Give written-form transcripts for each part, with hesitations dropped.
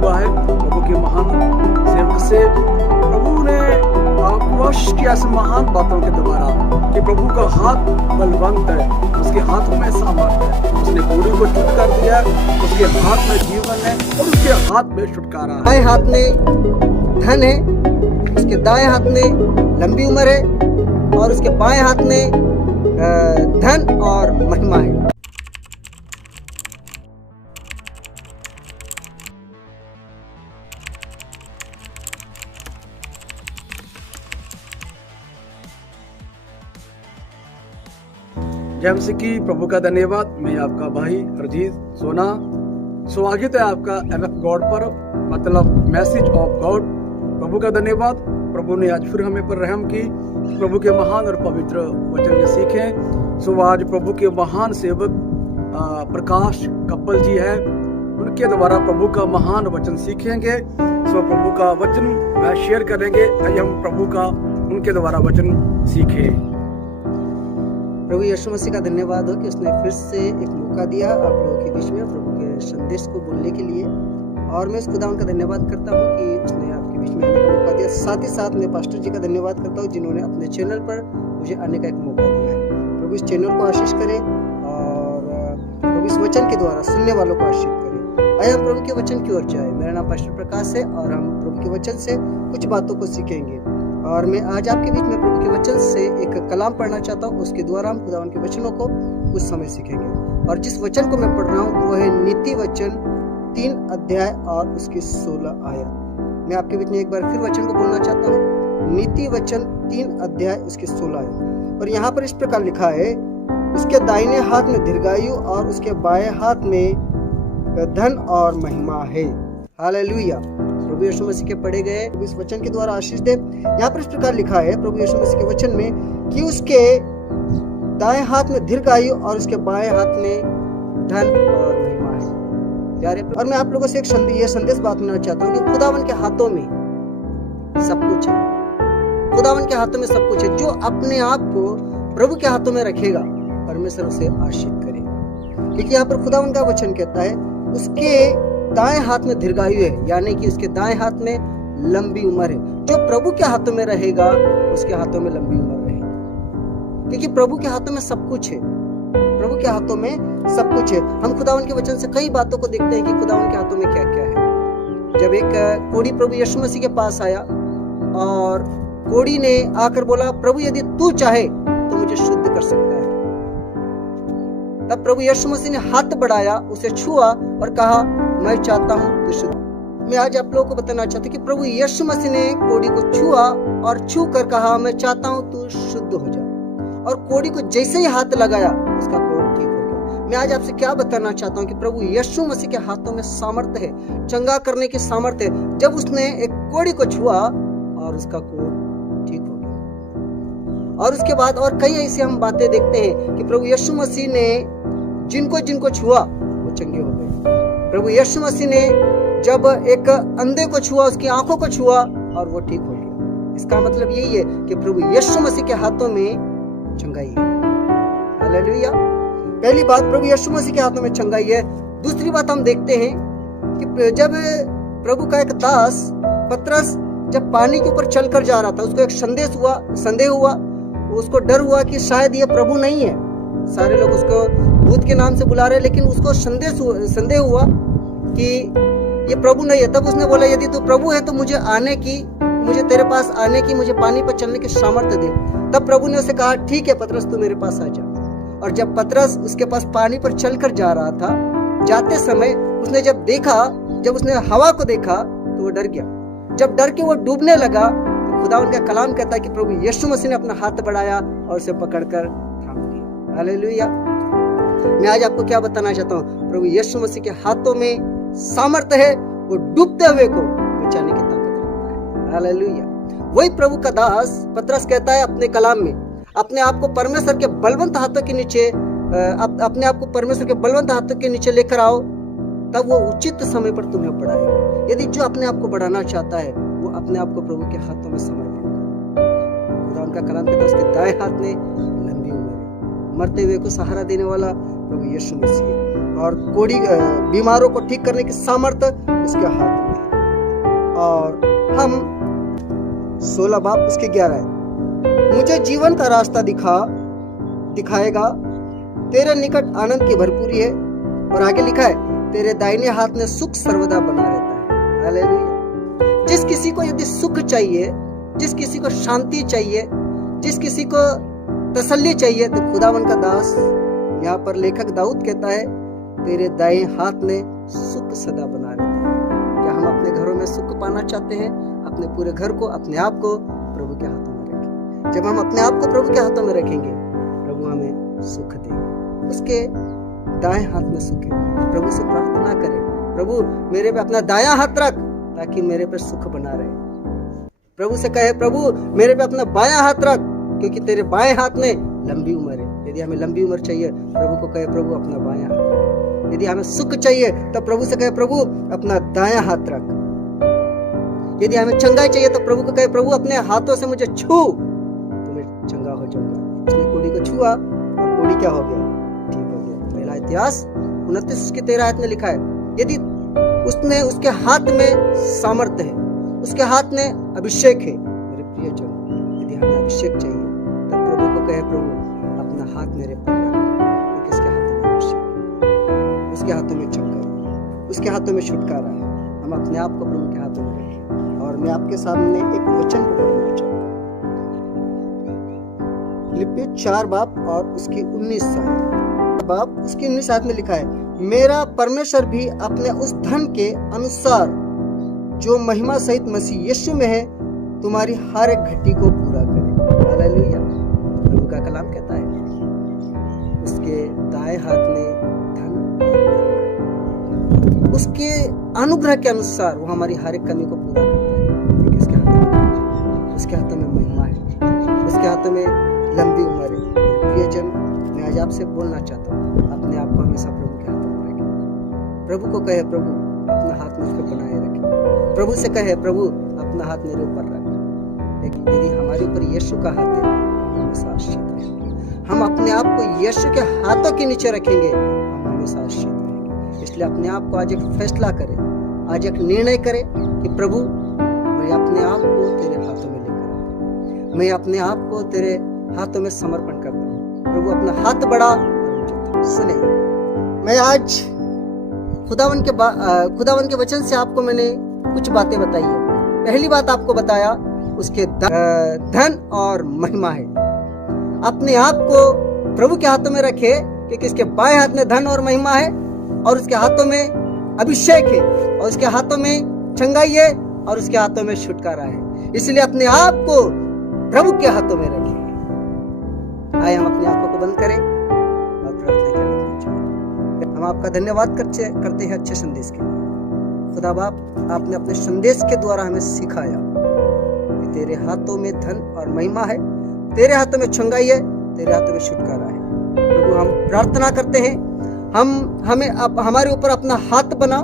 हुआ है प्रभु के महान सेवक से। प्रभु ने कोशिश किया ऐसे महान बातों के द्वारा कि प्रभु का हाथ बलवंत है, उसके हाथों में सामर्थ है। उसने कोढ़ी को चुप कर दिया, उसके हाथ में जीवन है और उसके हाथ में छुटकारा है। दाएं हाथ में धन है, उसके दाएं हाथ में लंबी उम्र है और उसके बाएं हाथ में धन और महिमा है। जय मसीह की। प्रभु का धन्यवाद। मैं आपका भाई हरजीत सोना स्वागत है आपका एमएफ गॉड पर, मतलब मैसेज ऑफ गॉड। प्रभु का धन्यवाद। प्रभु ने आज फिर हमें पर रहम की, प्रभु के महान और पवित्र वचन में सीखें। सो आज प्रभु के महान सेवक प्रकाश कप्पल जी है, उनके द्वारा प्रभु का महान वचन सीखेंगे। सो प्रभु का वचन वह शेयर करेंगे। आइए हम प्रभु का उनके द्वारा वचन सीखें। प्रभु यीशु मसीह का धन्यवाद हो कि उसने फिर से एक मौका दिया आप लोगों के बीच में प्रभु के संदेश को बोलने के लिए। और मैं उस खुदा का धन्यवाद करता हूँ कि उसने आपके बीच में आने का मौका दिया। साथ ही साथ मैं पास्टर जी का धन्यवाद करता हूँ जिन्होंने अपने चैनल पर मुझे आने का एक मौका दिया है। प्रभु इस चैनल को आशीष करे और प्रभु इस वचन के द्वारा सुनने वालों को आशीष करे। आइए हम प्रभु के वचन की ओर जाए। मेरा नाम पास्टर प्रकाश है और हम प्रभु के वचन से कुछ बातों को सीखेंगे। और मैं आज आपके बीच में प्रभु के वचन से एक कलाम पढ़ना चाहता हूँ, उसके द्वारा हम खुदावन के वचनों को कुछ समय सीखेंगे। और जिस वचन को मैं पढ़ रहा हूँ वो है नीति वचन 3 अध्याय और उसकी 16 आयत। मैं आपके बीच में एक बार फिर वचन को बोलना चाहता हूँ। नीति वचन 3 अध्याय उसकी 16 आयत। और यहाँ पर इस प्रकार लिखा है, उसके दाहिने हाथ में दीर्घायु और उसके बाएं हाथ में धन और महिमा है। हालेलुया। प्रभु यीशु मसीह के पढ़े गए इस वचन के द्वारा आशीष दे। यहाँ पर इस प्रकार लिखा है प्रभु यीशु मसीह के वचन में कि उसके दाएं हाथ में दीर्घायु और उसके बाएं हाथ में धन और महिमा है। प्यारे, और मैं आप लोगों से ये संदेश बात करना चाहता हूँ कि खुदावन के हाथों में सब कुछ है। खुदावन के हाथों में सब कुछ है। जो अपने आप को प्रभु के हाथों में रखेगा परमेश्वर उसे आशीष करे। क्योंकि यहाँ पर खुदावन का वचन कहता है उसके दाएं हाथ में दीर्घायु है, यानी कि उसके दाएं हाथ में लंबी उम्र है। जो प्रभु के हाथों में रहेगा उसके हाथों में लंबी उम्र रहेगी। क्योंकि प्रभु के हाथों में सब कुछ है। प्रभु के हाथों में सब कुछ है। हम खुदावन के वचन से कई बातों को देखते हैं कि खुदावन के हाथों में क्या क्या है। जब एक कोढ़ी प्रभु यीशु मसीह के पास आया और कोढ़ी ने आकर बोला, प्रभु यदि तू चाहे तो मुझे शुद्ध कर सकता है। तब प्रभु यीशु मसीह ने हाथ बढ़ाया, उसे छुआ और कहा, मैं चाहता हूँ तू शुद्ध। मैं आज आप लोगों को बताना चाहता हूँ कि प्रभु यीशु मसीह ने कोढ़ी को छुआ और छू कर कहा, मैं चाहता हूँ तू शुद्ध हो जा। और कोढ़ी को जैसे ही हाथ लगाया उसका कोढ़ ठीक हो गया। मैं आज आपसे क्या बताना चाहता हूँ कि प्रभु यीशु मसीह के हाथों में सामर्थ्य है, चंगा करने की सामर्थ्य है। जब उसने एक कोढ़ी को छुआ और उसका कोढ़ ठीक हो गया। और उसके बाद और कई ऐसी हम बातें देखते हैं कि प्रभु यीशु मसीह ने जिनको छुआ वो चंगे हो गए। प्रभु यीशु मसीह ने जब एक अंधे को छुआ, उसकी आंखों को छुआ और वो ठीक हो गया। इसका मतलब यही है कि प्रभु यीशु मसीह के हाथों में चंगाई है। हालेलुया। पहली बात, प्रभु यीशु मसीह के हाथों में चंगाई है। दूसरी बात हम देखते हैं कि जब प्रभु का एक दास पतरस जब पानी के ऊपर चलकर जा रहा था, उसको एक संदेह हुआ, उसको डर हुआ कि शायद ये प्रभु नहीं है। सारे लोग उसको भूत के नाम से बुला रहे, लेकिन उसको संदेह हुआ कि ये प्रभु नहीं है। तब उसने बोला, यदि तू प्रभु है तो मुझे तेरे पास आने की, मुझे पानी पर चलने की सामर्थ्य दे। तब प्रभु ने उसे कहा, ठीक है पतरस, तू मेरे पास आ जा। और जब पतरस उसके पास पानी पर चलकर जा रहा था, जाते समय उसने जब उसने हवा को देखा तो वो डर गया। जब डर के वो डूबने लगा तो खुदा उनका कलाम कहता है कि प्रभु यीशु मसीह ने अपना हाथ बढ़ाया और उसे पकड़कर थाम दिया। हालेलुया। मैं आज आपको क्या बताना चाहता हूँ, प्रभु यीशु मसीह के हाथों में सामर्थ्य है, वो डूबते हुए को बचाने की ताकत रखता है। हालेलुया। वही प्रभु का दास पतरस कहता है अपने कलाम में, अपने आप को परमेश्वर के बलवंत हाथों के नीचे लेकर आओ, तब वो उचित समय पर तुम्हें बढ़ाएगा। यदि जो अपने आप को बढ़ाना चाहता है वो अपने आप को प्रभु के हाथों में समर्पण करे। खुदा उनका कलाम कहता है उसके दाएं हाथ में लंबी उम्र है। मरते हुए को सहारा देने वाला प्रभु यीशु मसीह है और कोढ़ी बीमारों को ठीक करने की सामर्थ्य उसके हाथ में है। और हम 16 बाब उसके 11 मुझे जीवन का रास्ता दिखाएगा, तेरे निकट आनंद की भरपूरी है। और आगे लिखा है, तेरे दाहिने हाथ में सुख सर्वदा बना रहता है। हालेलुया। जिस किसी को यदि सुख चाहिए, जिस किसी को शांति चाहिए, जिस किसी को तसल्ली चाहिए, तो खुदावन का दास यहाँ पर लेखक दाऊद कहता है, तेरे दाएं हाथ में सुख सदा बना रहता है। क्या हम अपने घरों में सुख पाना चाहते हैं? अपने पूरे घर को, अपने आप को प्रभु के हाथों में रखें। जब हम अपने आप को प्रभु के हाथों में रखेंगे, प्रभु हमें सुख देंगे। उसके दाएं हाथ में सुख है। प्रभु से प्रार्थना करें, प्रभु मेरे पे अपना दायां हाथ रख ताकि मेरे पे सुख बना रहे। प्रभु से कहे, प्रभु मेरे पे अपना बायां हाथ रख क्योंकि तेरे बाएं हाथ में लंबी उम्र है। यदि हमें लंबी उम्र चाहिए, प्रभु को कहे, प्रभु अपना बायां हाथ रख। यदि हमें सुख चाहिए, तो प्रभु से कहे, प्रभु अपना दायां हाथ रख। यदि हमें चंगाई चाहिए, तो प्रभु को कहे, प्रभु अपने हाथों से मुझे छू तो मैं चंगा हो जाऊंगा। उसने कोड़ी को छुआ और कोड़ी क्या हो गया? ठीक हो गया। पहला इतिहास 29 उसके 13 आयत में लिखा है, यदि उसने उसके हाथ में सामर्थ्य है, उसके हाथ में अभिषेक है। मेरे प्रिय जन, यदि हमें अभिषेक चाहिए, तो प्रभु को कहे, प्रभु अपना हाथ मेरे पर रख क्योंकि उसके हाथों में अभिषेक, उसके हाथों में चंगाई, उसके हाथों में छुटकारा है। हम अपने आप को प्रभु के हाथों में रखें। और मैं आपके सामने एक वचन को पढ़ना चाहूंगा, फिलिप्पी 4 बाब और उसकी 19 बाब उसकी 19 आयत में लिखा है, मेरा परमेश्वर भी अपने उस धन के अनुसार जो महिमा सहित मसीह यीशु में है, तुम्हारी हर एक घटी को पूरा करे। हालेलुया। प्रभु का कलाम कहता है, उसके दाएं हाथ में धन, उसके अनुग्रह के अनुसार वो हमारी हर एक कमी को पूरा करता है। क्योंकि उसके हाथों में महिमा है, उसके हाथों में लंबी उम्र है। प्रियजन, मैं आज आपसे बोलना चाहता हूँ, अपने आप को हमेशा प्रभु के हाथों में रखें। प्रभु को कहे, प्रभु अपना हाथ मुझ पर बनाए रखे। प्रभु से कहे, प्रभु अपना हाथ मेरे ऊपर रख। लेकिन यदि हमारे ऊपर यीशु का हाथ है, हम हमेशा आश्रित रहेंगे। हम अपने आप को यीशु के हाथों के नीचे रखेंगे, हम हमेशा आश्रित रहेंगे। इसलिए अपने आप को आज एक फैसला करें, आज एक निर्णय करें कि प्रभु मैं अपने आप को तेरे हाथों में लेकर, मैं अपने आप को तेरे हाथों में समर्पण करता हूँ। प्रभु अपना हाथ बढ़ा। सुने, मैं आज खुदावन के वचन से आपको मैंने कुछ बातें बताई है। पहली बात आपको बताया, उसके धन और महिमा है। अपने आप को प्रभु के हाथों में रखे क्योंकि इसके बाएं हाथ में धन और महिमा है, और उसके हाथों में अभिषेक है, और उसके हाथों में चंगाई है, और उसके हाथों में छुटकारा है। इसलिए अपने आप को प्रभु के हाथों में रखें। आइए हम अपनी आंखों को बंद करें और प्रार्थना करें। हम आपका धन्यवाद करते हैं अच्छे संदेश के लिए। खुदा बाप, आपने अपने संदेश के द्वारा हमें सिखाया कि तेरे हाथों में धन और महिमा है, तेरे हाथों में चंगाई है, तेरे हाथों में छुटकारा है। प्रभु हम प्रार्थना करते हैं, हमें हमारे ऊपर अपना हाथ बना,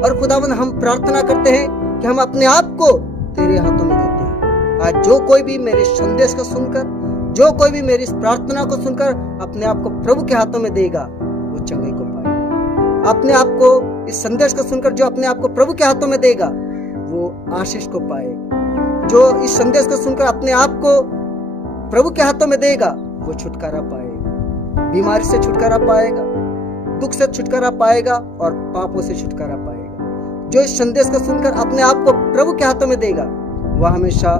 और खुदावन हम प्रार्थना करते हैं कि हम अपने आप को तेरे हाथों में देते हैं। आज जो कोई भी मेरे संदेश को सुनकर, जो कोई भी मेरी इस प्रार्थना को सुनकर अपने आप को प्रभु के हाथों में देगा, वो चंगाई को पाए। अपने आप को इस संदेश को सुनकर जो अपने आप को प्रभु के हाथों में देगा, वो आशीष को पाएगा। जो इस संदेश को सुनकर अपने आप को प्रभु के हाथों में देगा, वो छुटकारा पाएगा, बीमारी से छुटकारा पाएगा, दुख से छुटकारा पाएगा, और पापों से छुटकारा पाएगा। जो इस संदेश को सुनकर अपने आप को प्रभु के हाथों में देगा, वह हमेशा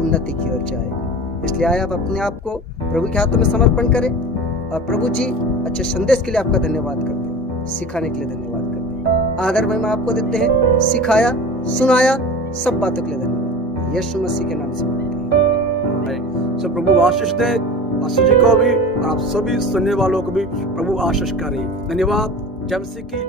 उन्नति की ओर जाएगा। इसलिए आए आप अपने आप को प्रभु के हाथों में समर्पण करें। और प्रभु जी, अच्छे संदेश के लिए आपका धन्यवाद करते हैं, सिखाने के लिए धन्यवाद करते हैं, आदर महिमा आपको देते हैं। सिखाया, सुनाया, सब बातों के लिए धन्यवाद। यीशु मसीह के नाम से मांगते हैं। सब प्रभु आशीष दे, आशीष जी को भी, और आप सभी सुनने वालों को भी प्रभु आशीष करे। धन्यवाद। जय मसीह की।